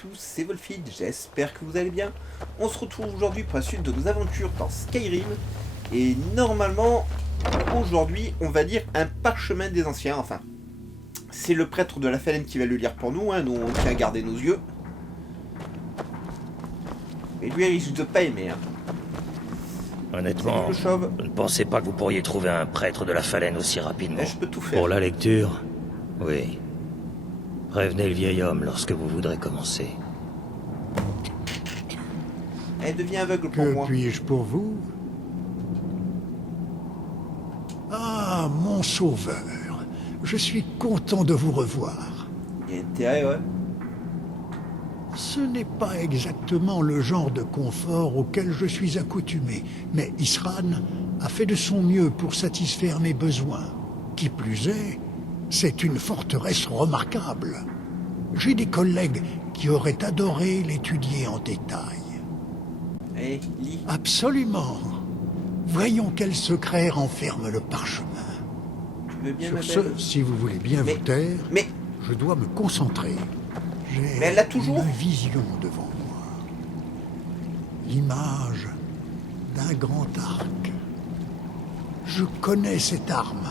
tous, c'est Wolfid, j'espère que vous allez bien. On se retrouve aujourd'hui pour la suite de nos aventures dans Skyrim. Et normalement, aujourd'hui, on va lire un parchemin des anciens, enfin. C'est le prêtre de la Phalène qui va le lire pour nous, nous on tient à garder nos yeux. Et lui, il risque de pas aimer. Honnêtement, je ne pensais pas que vous pourriez trouver un prêtre de la Phalène aussi rapidement. Je peux tout faire. Pour la lecture, oui. Prévenez le vieil homme lorsque vous voudrez commencer. Elle devient aveugle pour moi. Que puis-je pour vous? Ah, mon sauveur, je suis content de vous revoir. Il y a intérêt, ouais. Ce n'est pas exactement le genre de confort auquel je suis accoutumé, mais Isran a fait de son mieux pour satisfaire mes besoins. Qui plus est, c'est une forteresse remarquable. J'ai des collègues qui auraient adoré l'étudier en détail. Allez, lis. Absolument. Voyons quel secret renferme le parchemin. Tu veux bien, Sur ma ce, belle si vous voulez bien Mais- vous taire, Mais, je dois me concentrer. J'ai Mais elle l'a toujours. une vision devant moi. L'image d'un grand arc. Je connais cette arme.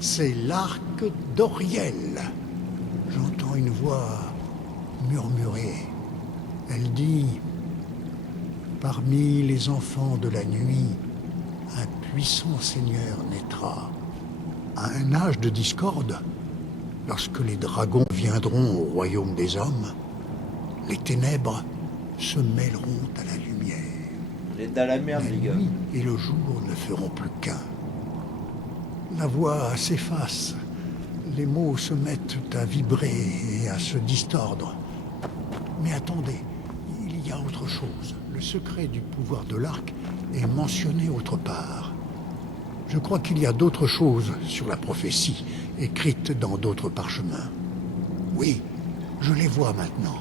C'est l'arc d'Oriel. J'entends une voix murmurer. Elle dit: parmi les enfants de la nuit, un puissant seigneur naîtra. À un âge de discorde, lorsque les dragons viendront au royaume des hommes, les ténèbres se mêleront à la lumière. vous êtes dans la merde, La les gars. nuit et le jour ne feront plus qu'un. La voix s'efface, les mots se mettent à vibrer et à se distordre. Mais attendez, il y a autre chose. Le secret du pouvoir de l'arc est mentionné autre part. Je crois qu'il y a d'autres choses sur la prophétie, écrites dans d'autres parchemins. Oui, je les vois maintenant.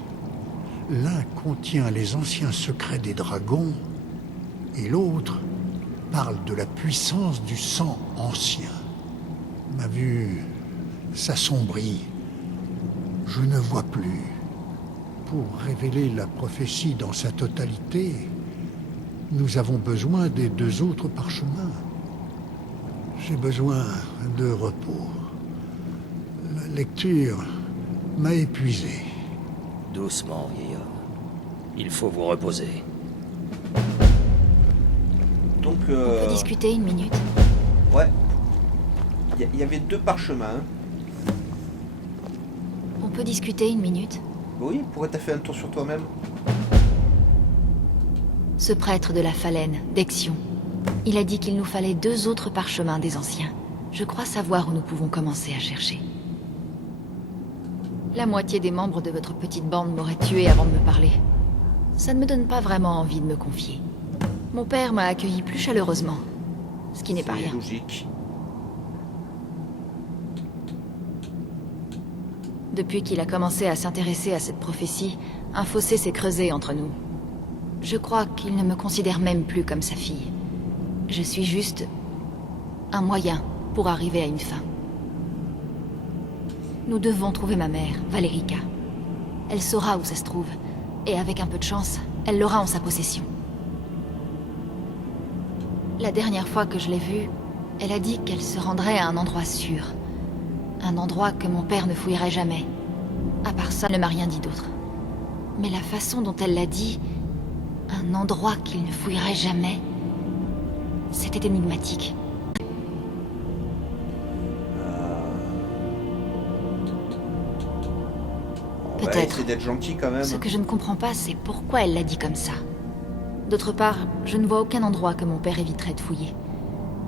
L'un contient les anciens secrets des dragons, et l'autre parle de la puissance du sang ancien. Ma vue s'assombrit. Je ne vois plus. Pour révéler la prophétie dans sa totalité, nous avons besoin des deux autres parchemins. J'ai besoin de repos. La lecture m'a épuisé. Doucement, vieil homme. Il faut vous reposer. Donc, On peut discuter une minute? ouais. Il y avait deux parchemins. On peut discuter une minute? Oui, pourquoi t'as fait un tour sur toi-même? Ce prêtre de la Phalène, d'Exion, il a dit qu'il nous fallait deux autres parchemins des anciens. Je crois savoir où nous pouvons commencer à chercher. La moitié des membres de votre petite bande m'auraient tué avant de me parler. Ça ne me donne pas vraiment envie de me confier. Mon père m'a accueilli plus chaleureusement, ce qui n'est pas C'est rien. logique. Depuis qu'il a commencé à s'intéresser à cette prophétie, un fossé s'est creusé entre nous. Je crois qu'il ne me considère même plus comme sa fille. Je suis juste un moyen pour arriver à une fin. Nous devons trouver ma mère, Valerica. Elle saura où ça se trouve, et avec un peu de chance, elle l'aura en sa possession. La dernière fois que je l'ai vue, elle a dit qu'elle se rendrait à un endroit sûr. Un endroit que mon père ne fouillerait jamais. À part ça, elle ne m'a rien dit d'autre. Mais la façon dont elle l'a dit, un endroit qu'il ne fouillerait jamais, c'était énigmatique. On va Peut-être. essayer d'être gentil quand même. Ce que je ne comprends pas, c'est pourquoi elle l'a dit comme ça. D'autre part, je ne vois aucun endroit que mon père éviterait de fouiller.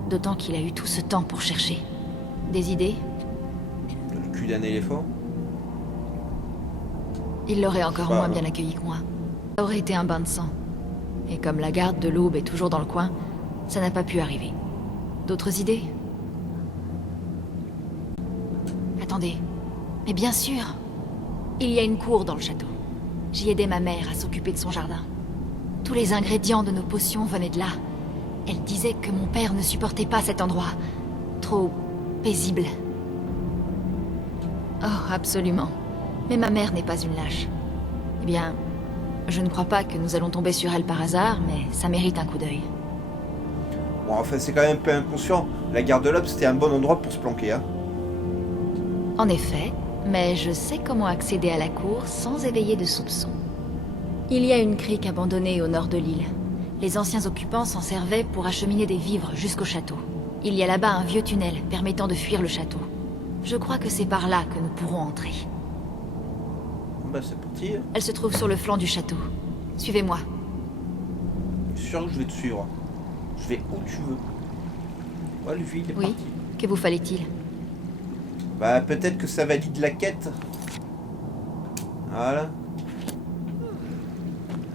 D'autant qu'il a eu tout ce temps pour chercher. Des idées? Le cul d'un éléphant. Il l'aurait encore Bah, moins bien accueilli que moi. Ça aurait été un bain de sang. Et comme la garde de l'Aube est toujours dans le coin, ça n'a pas pu arriver. D'autres idées? Attendez. Mais bien sûr. Il y a une cour dans le château. J'y aidais ma mère à s'occuper de son jardin. Tous les ingrédients de nos potions venaient de là. Elle disait que mon père ne supportait pas cet endroit. Trop paisible. Oh, absolument. Mais ma mère n'est pas une lâche. Eh bien, je ne crois pas que nous allons tomber sur elle par hasard, mais ça mérite un coup d'œil. Bon, enfin, c'est quand même un peu inconscient. La garde-lobe, c'était un bon endroit pour se planquer, hein. En effet, mais je sais comment accéder à la cour sans éveiller de soupçons. Il y a une crique abandonnée au nord de l'île. Les anciens occupants s'en servaient pour acheminer des vivres jusqu'au château. Il y a là-bas un vieux tunnel permettant de fuir le château. Je crois que c'est par là que nous pourrons entrer. Bah, c'est parti. Elle se trouve sur le flanc du château. Suivez-moi. Je suis sûr que je vais te suivre. Je vais où tu veux. Ouais, lui, il est Oui. parti. Que vous fallait-il? Bah, peut-être que ça valide la quête. Voilà.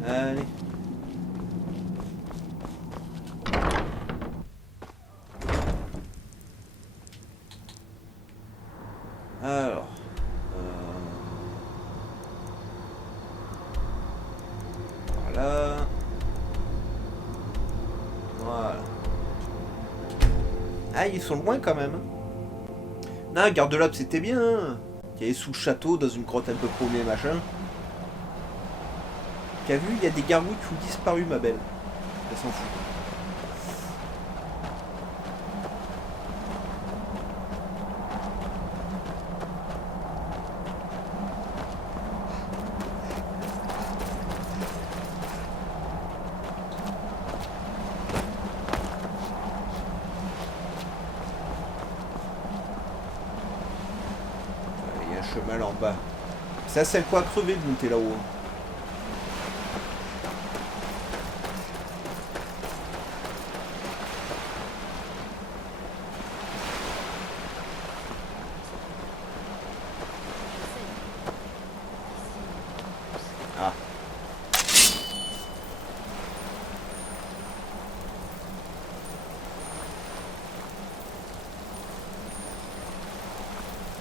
Allez. Alors. Voilà. Voilà. Ah, ils sont loin quand même. Non, garde-lobe, c'était bien. Hein. Qui est sous le château, dans une grotte un peu paumée, machin. T'as vu, il y a des gargouilles qui ont disparu, ma belle. Elle s'en fout. Il y a un chemin là en bas. Ça, c'est quoi crever de monter là-haut. Ah.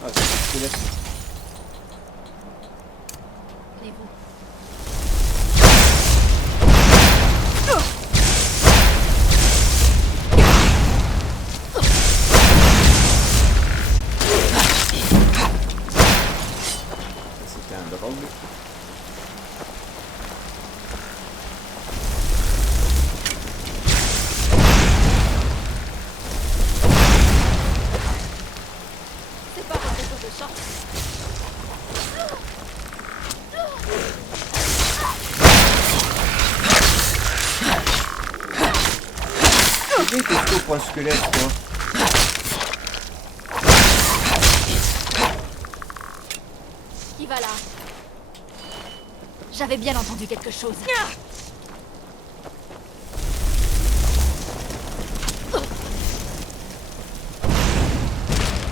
Ah, c'est un squelette. C'était un drogue. C'est pas quelque chose de chance. C'est bien costaud pour un squelette, quoi. Qui va là? J'avais bien entendu quelque chose.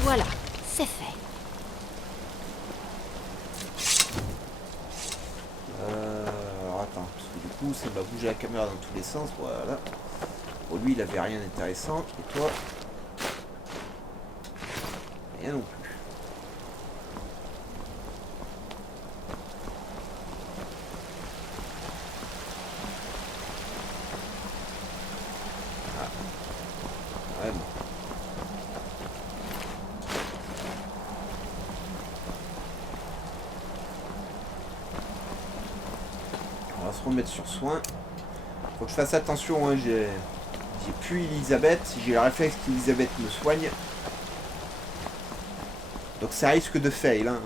Voilà, c'est fait. Alors attends, parce que du coup, ça va bouger la caméra dans tous les sens, voilà. Bon, lui, il avait rien d'intéressant, et toi... Rien non plus. Ah. Ouais, bon. On va se remettre sur soin. Faut que je fasse attention, hein, j'ai plus Elisabeth, j'ai le réflexe qu'Elisabeth me soigne. Donc ça risque de fail, hein.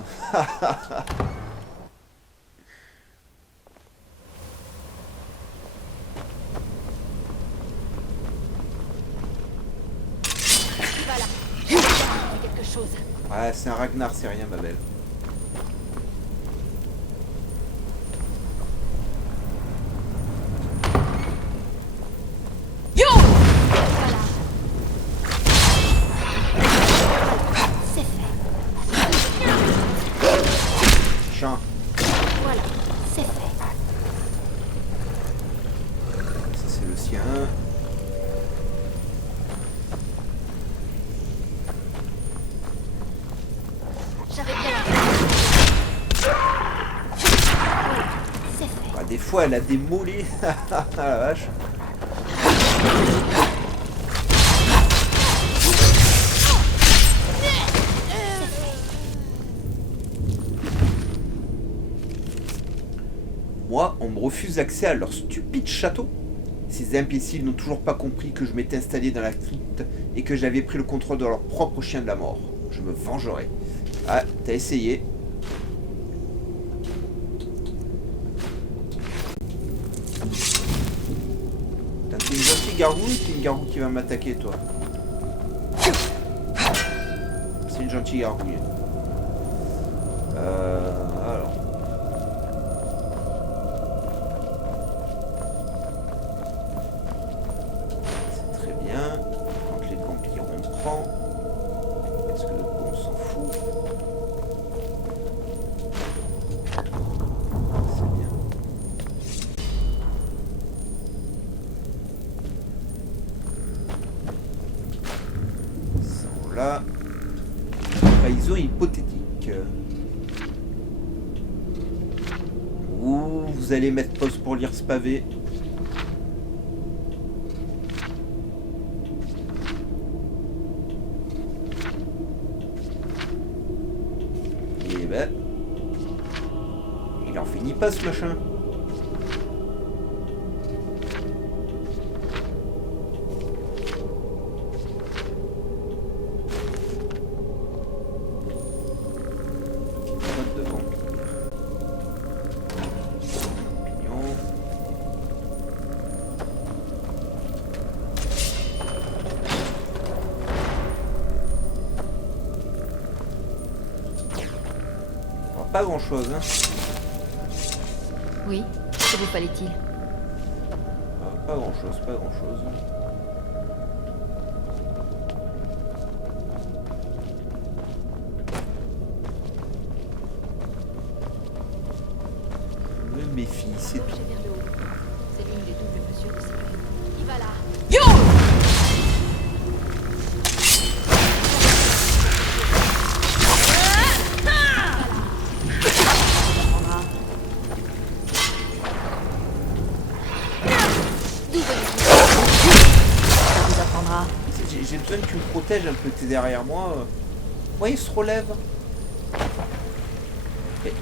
Qui va là? J'ai entendu quelque chose. Ouais, c'est un Ragnar, c'est rien, ma belle. Voilà. C'est fait. Chien. Voilà, c'est fait. Ça, c'est le sien. J'avais bien entendu. Voilà, c'est fait. Bah, des fois, elle a des mollets. Ah la vache. moi, on me refuse accès à leur stupide château. Ces imbéciles n'ont toujours pas compris que je m'étais installé dans la crypte et que j'avais pris le contrôle de leur propre chien de la mort. Je me vengerai. Ah, t'as essayé. T'es une gentille gargouille, t'es une gargouille qui va m'attaquer, toi. C'est une gentille gargouille. Alors. C'est très bien. Quand les vampires on prend. Est-ce que le bon s'en fout? C'est bien. Sans là. Trahison hypothétique. Ouh, vous allez mettre pause pour lire ce pavé. Et ben, il en finit pas ce machin. Pas grand chose, hein. Oui, que vous fallait-il? Pas grand chose, pas grand chose. Je me méfie, c'est tout. C'est l'une des doubles mesures de sécurité. Il va là. J'ai besoin que tu me protèges un peu, t'es derrière moi. Ouais, il se relève. Okay.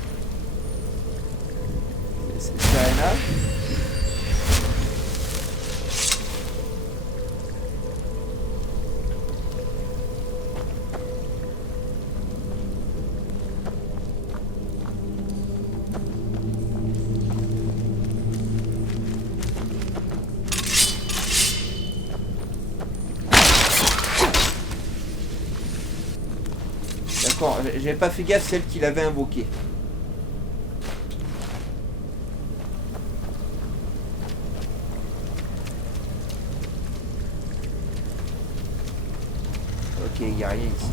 C'est Serena. D'accord, j'avais pas fait gaffe, celle qu'il avait invoquée. Ok, il n'y a rien ici.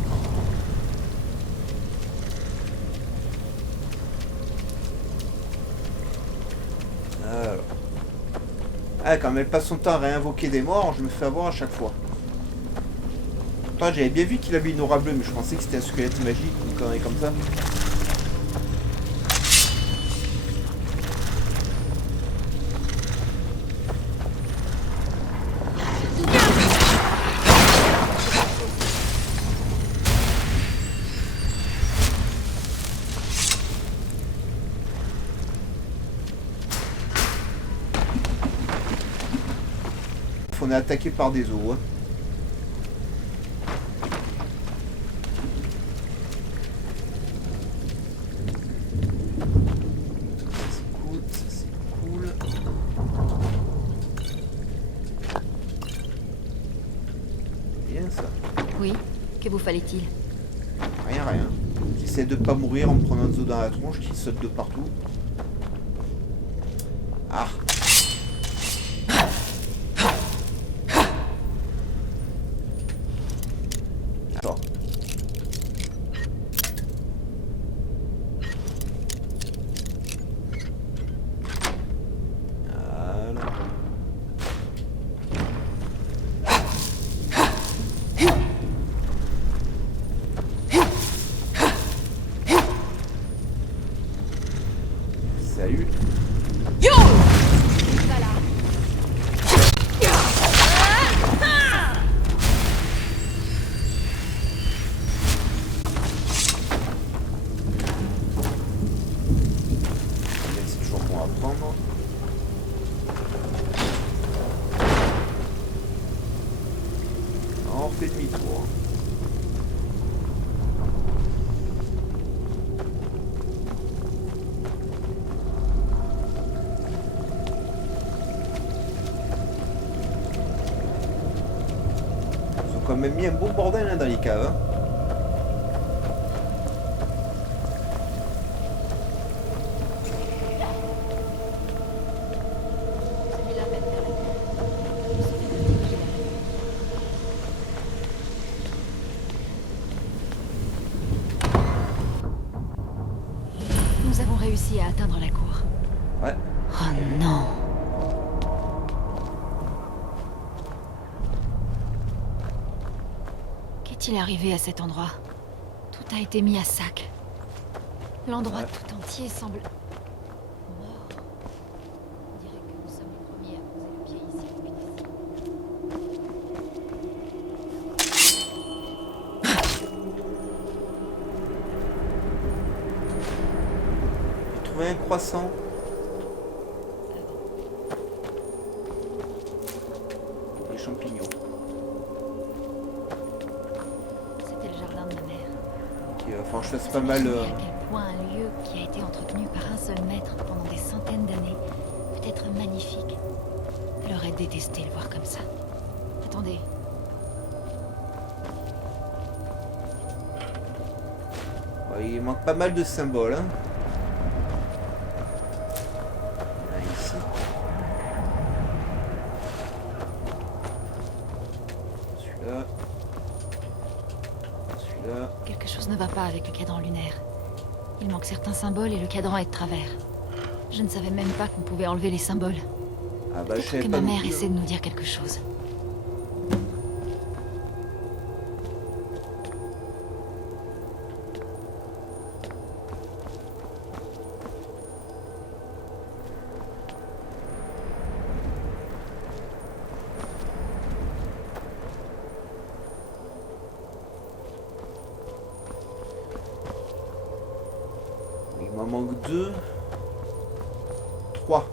Alors. Ah, quand elle passe son temps à réinvoquer des morts, je me fais avoir à chaque fois. J'avais bien vu qu'il avait une aura bleue, mais je pensais que c'était un squelette magique ou une connerie comme ça. On est attaqué par des os. Hein. Oui, que vous fallait-il? Rien, rien. J'essaie de pas mourir en me prenant des os dans la tronche qui saute de partout. Ah. Attends. Voilà. Salut. C'est toujours bon à prendre. fait demi-tour. Ils ont quand même mis un beau bordel hein, dans les caves. Hein. Celui-là mène vers la mer. Il suffit de se diriger vers lui. Nous avons réussi à atteindre la cour. Ouais. Oh non. Qu'est-il arrivé à cet endroit? Tout a été mis à sac. L'endroit Ouais. tout entier semble mort. On dirait que nous sommes les premiers à poser le pied ici depuis des siècles. J'ai trouvé un croissant. Des champignons. C'était le jardin de ma mère. Franchement, c'est Ça pas mal. m'étonne à quel point un lieu qui a été entretenu par un seul maître pendant des centaines d'années peut être magnifique. Elle aurait détesté le voir comme ça. Attendez. Ouais, il manque pas mal de symboles. Hein. Ah, ici. Celui-là. Celui-là. Quelque chose ne va pas avec le cadran lunaire. Il manque certains symboles et le cadran est de travers. Je ne savais même pas qu'on pouvait enlever les symboles. Ah bah je Peut-être savais que pas ma non mère plus, essaie hein. de nous dire quelque chose. Il m'en manque 2. 3.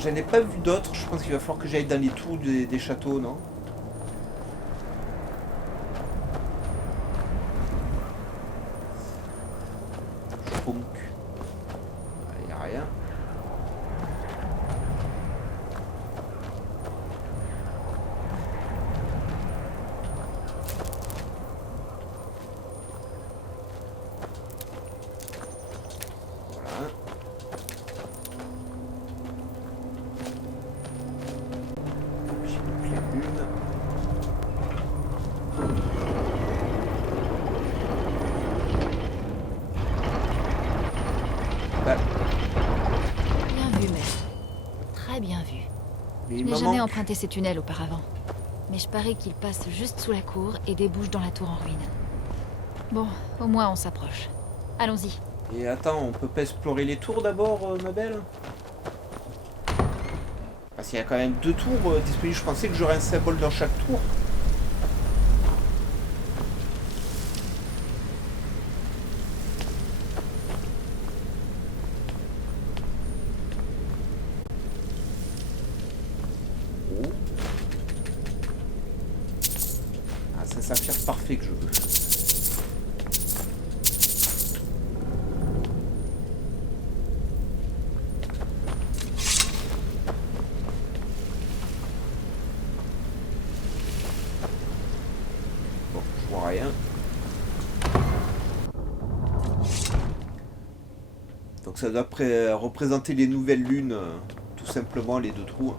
J'en ai pas vu d'autres, je pense qu'il va falloir que j'aille dans les tours des châteaux, non? Schtroumpf. Il n'y a rien. Voilà. J'ai une clé une. Bah, Bien vu, maître. Très bien vu. mais Je il n'ai m'en jamais manque. emprunté ces tunnels auparavant. Mais je parie qu'ils passent juste sous la cour et débouchent dans la tour en ruine. Bon, au moins on s'approche. Allons-y. Et attends, on peut pas explorer les tours d'abord, ma belle? Parce qu'il y a quand même 2 tours disponibles. Je pensais que j'aurais un symbole dans chaque tour. Oh. Ah, c'est un saphir parfait que je veux. Bon, je vois rien. Donc ça doit représenter les nouvelles lunes, tout simplement les 2 trous.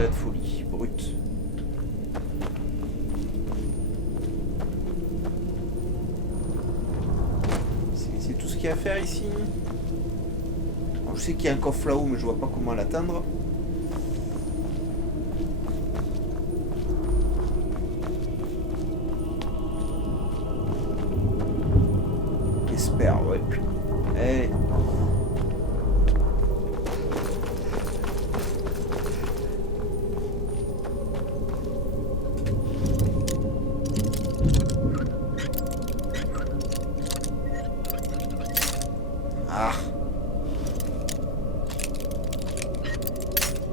degré de folie, brut. C'est tout ce qu'il y a à faire ici. Alors, je sais qu'il y a un coffre là-haut, mais je vois pas comment l'atteindre. J'espère, ouais. Allez. Ah.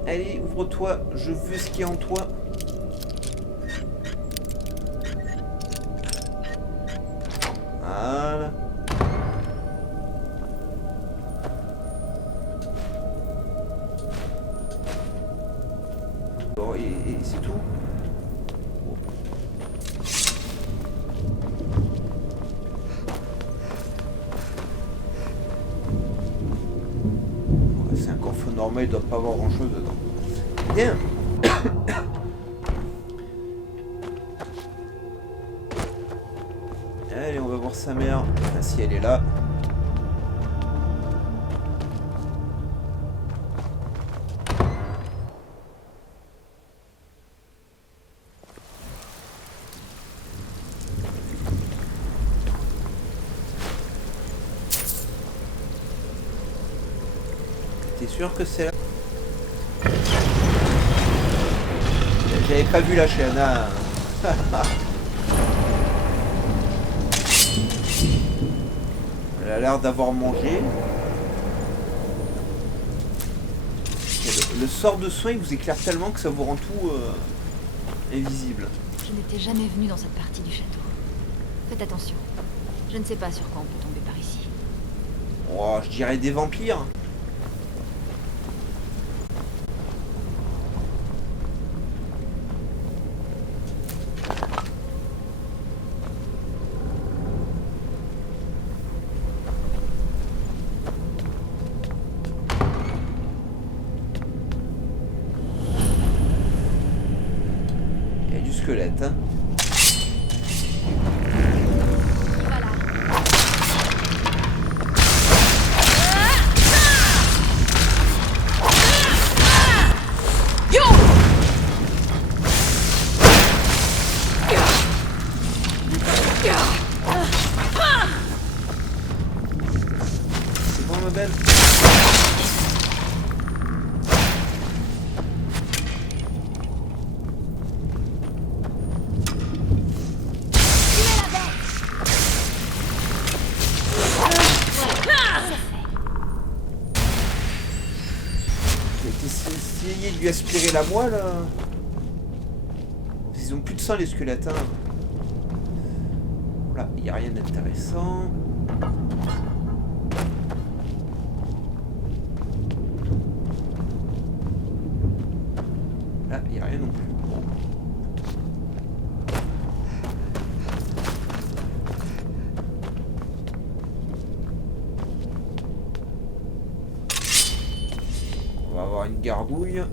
Allez, ouvre-toi, je veux ce qui est en toi. Voilà. Bon, et c'est tout. C'est un coffre normal, il doit pas avoir grand chose dedans. Bien. Allez, on va voir sa mère. Enfin, si elle est là. T'es sûr que c'est là? J'avais pas vu la chaîne. Hein. Elle a l'air d'avoir mangé. Le sort de soin il vous éclaire tellement que ça vous rend tout invisible. Je n'étais jamais venue dans cette partie du château. Faites attention. Je ne sais pas sur quoi on peut tomber par ici. Oh, je dirais des vampires. Squelette, hein. C'est bon ma belle. Essayez de lui aspirer la moelle. Ils ont plus de sang les squelettes. Hein. Là, il n'y a rien d'intéressant. Là, il n'y a rien non plus. Bon. On va avoir une gargouille.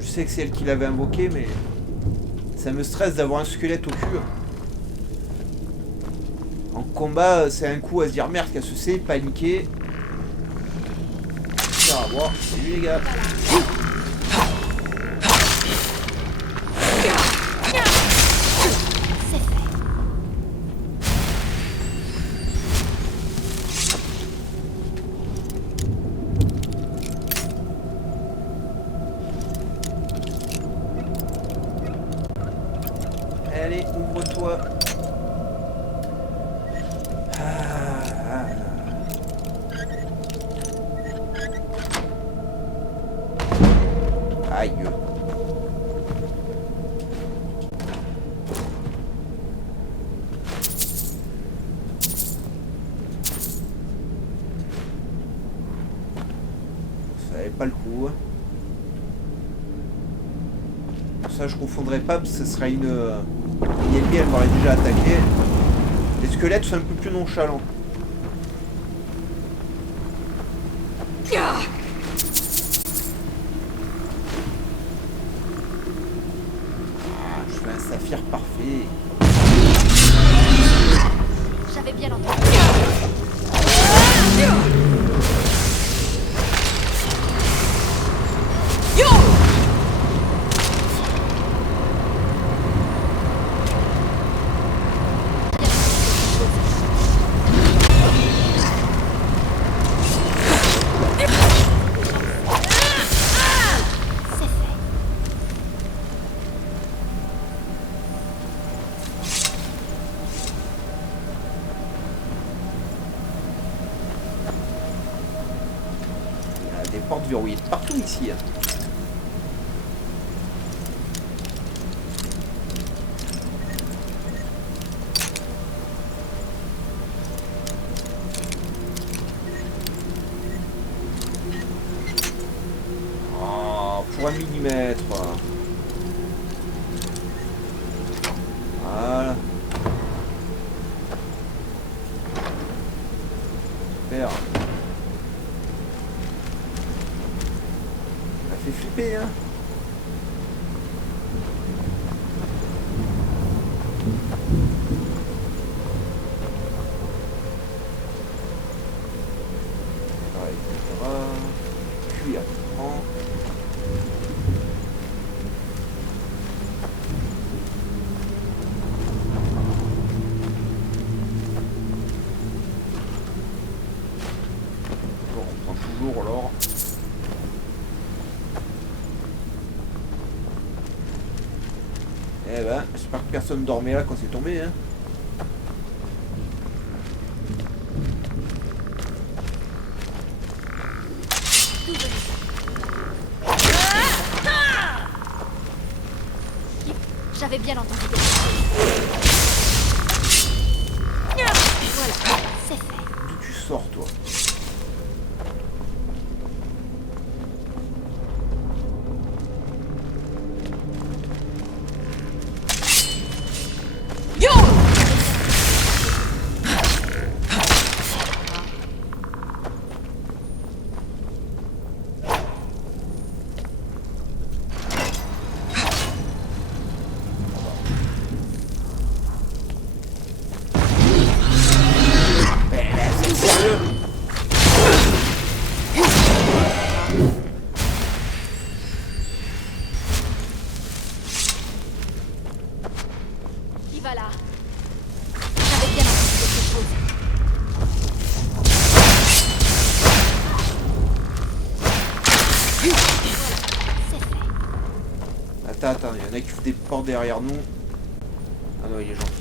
Je sais que c'est elle qui l'avait invoqué, mais ça me stresse d'avoir un squelette au cul. En combat, c'est un coup à se dire merde, qu'elle se sait, paniquer. Ça va voir, salut les gars. Allez, ouvre-toi. Aïe. valait pas le coup. Ça je confondrais pas parce que ce serait une ennemie, elle m'aurait déjà attaqué. Les squelettes sont un peu plus nonchalants. Je fais un saphir parfait. J'avais bien entendu. Des portes verrouillées partout ici. Oh, pour 1 millimètre. Voilà. Super. Ça fait flipper, hein. Ouais, etc. Cuir. Prends. Bon, on prend toujours alors. Eh ben, j'espère que personne dormait là quand c'est tombé, hein. J'avais bien entendu quelque chose. Voilà, c'est fait. D'où tu sors, toi? Qui va là? J'avais bien entendu quelque chose. C'est fait. Attends, il y en a qui font des portes derrière nous. Ah non, il est gentil.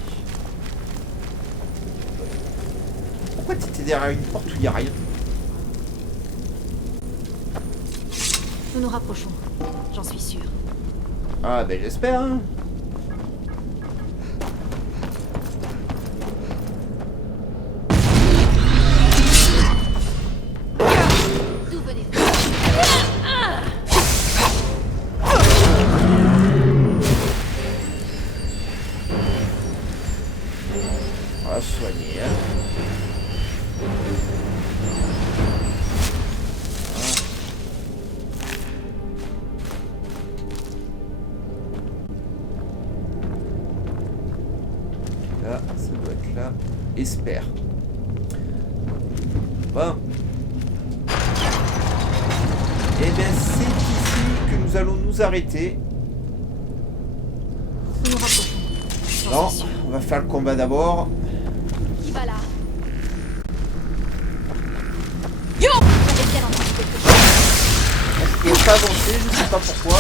Pourquoi t'étais derrière une porte où il n'y a rien? Nous nous rapprochons, j'en suis sûr. Ah ben j'espère, hein. D'où venez-vous? On va se soigner, hein. Là, ça doit être là. Espère. Bon. Eh bien, c'est ici que nous allons nous arrêter. Nous nous rapprochons, j'en Non, suis sûr. on va faire le combat d'abord. Qui va là? J'avais bien entendu quelque chose. Je peux pas avancer, je sais pas pourquoi.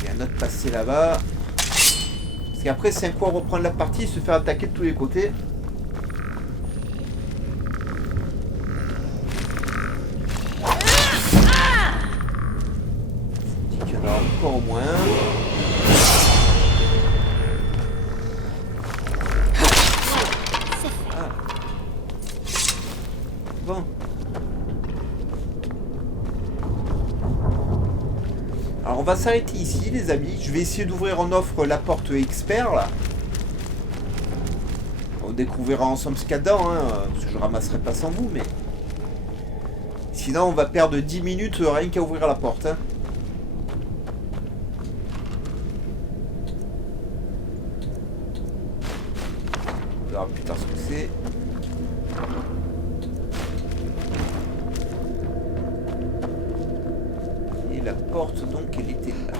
Il y a un autre passé là-bas. Parce qu'après, c'est un coup à reprendre la partie et se faire attaquer de tous les côtés. Petit canard. encore au moins. Ah. Bon. Alors on va s'arrêter ici les amis. Je vais essayer d'ouvrir en offre la porte expert là. On découvrira ensemble ce qu'il y a dedans, hein, parce que je ramasserai pas sans vous, mais... Sinon on va perdre 10 minutes rien qu'à ouvrir la porte. Hein. On verra plus tard ce que c'est. Et la porte donc elle était là.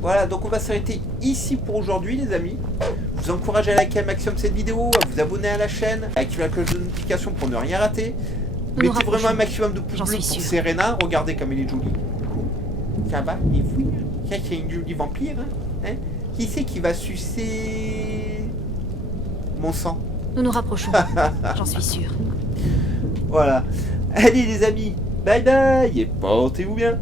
Voilà, donc on va s'arrêter ici pour aujourd'hui les amis. Je vous encourage à liker un maximum cette vidéo, à vous abonner à la chaîne, à activer la cloche de notification pour ne rien rater. Mettez vraiment un maximum de pouces bleus pour Serena, regardez comme elle est jolie. Ça va, il fouille. Ça c'est une jolie vampire. Hein, qui c'est qui va sucer mon sang? Nous nous rapprochons, j'en suis sûr. Voilà. Allez les amis, bye bye et portez-vous bien.